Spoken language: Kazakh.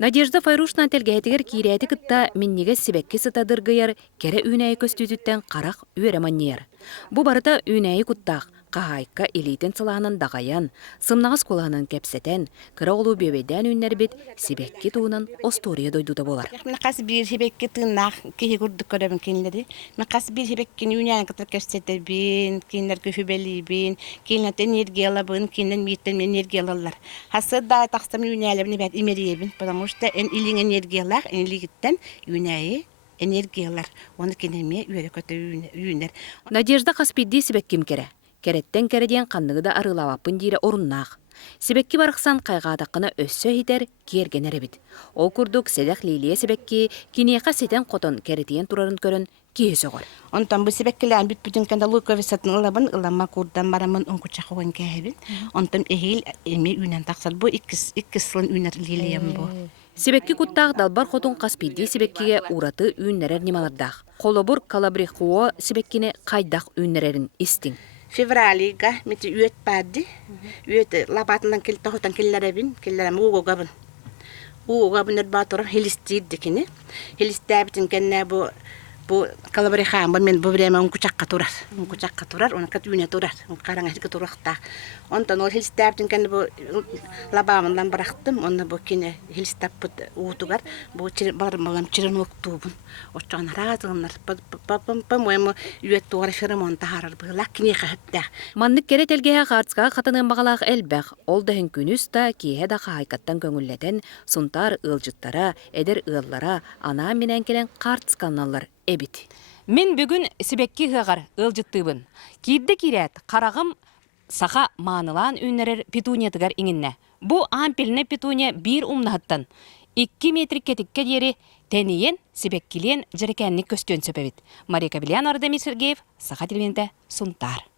Надежда Файрушна телгәйтігер кирәті кытта миннеге сибекке сытадыргыяр кере үнәйі көстүтіттен қарақ үйереманнер. Бу барыта үнәйі күттақ, қағайыққа елейтін сылағынан дағаян, сымнағыз қолағынан кәпсетен, кіра олу бебеден үннер бет сибекке туынан остория дойдуда болар. Мен қасы бір сибекке тыңнақ кейі көрдік көребін кейінлері. Мен қасы бір сибеккен үнәйін кітір кәпсетебін, кейінлер көшібелейбін, кейінлер энергиялабын, кейінлер мейттен энергиялалар. Хасы да тақстам үнәйлерін бәт имерейбін, потому что илин энергиялар, илигіттен үнәйі энергиялар. Оны кенеме үйері көті үйінер. Надежда Қаспидди сибеккем кере. Кереттен кереден қанныгы да арылавапын дейрі орыннақ. Сибекки барықсан қайғадаққына өссө хитер кергенері бит. Ол күрдік седек лилия сибекки кинеқа сетен қотын керетиен турарын көрін кейесі ғор. Онтан бұл сибеккілерін бүт бүтін кәнді луковесатын ұлабын, ұлама құрдан барамын ұнқычақ оған кәйбін. Онтан әйел әме үйнен тақсад. Бұл иккіс сылын үйнер лилиям бұл. Сибекки куттақ далбар хотун Қаспидди сибеккиге ураты үйнерер немалардақ. Қолобур калабрихуо сибеккіне қайдақ үйнерерін истин. Февралига мити үйет бады. Үйет лабатынан тоғытан келлеребін, келлерем уғуғабын. Уғуғабын өрбатырым хелістейді кені. Хелістәбітін кәнне бұл калабрихаан бұл мен бұл біреме ұнқучаққа тұрар, оны кәт үйне тұрар, қараңа хелгі тұрақтақ. Онтан ол хелістәбітін кәнне бұл лабамынлан барақтым, оны бұл кені хелістәп бұд уғытуғар, бұл барымалам чырын оқтуғын. Очағын разығынлар, по-моему, үйет туғар феромон тағарар бұғыла, кіне қағыттақ. Маннык кере телгеге қарцқа қатының бағалақ әлбәқ, ол дәхін күніс та кейе да қайқаттан көңіллетен, сұнтар ылжыттара, әдер ыллара, ана менен келен қарцқаналар эбит. Мен бүгін сибекки ғағар ылжыттыбын. Кейді керет қарағым сақа маңылан үнерер петуниятығар иңінне. Бұ ампеліне петуния бір умнағыттан. 2 метр кетікке дері тәнейен сибеккілен жәрекәнік көстен сөпебет. Мария Кабелян, Ардемир Сергеев, Сақа телевизионда Сұнтар.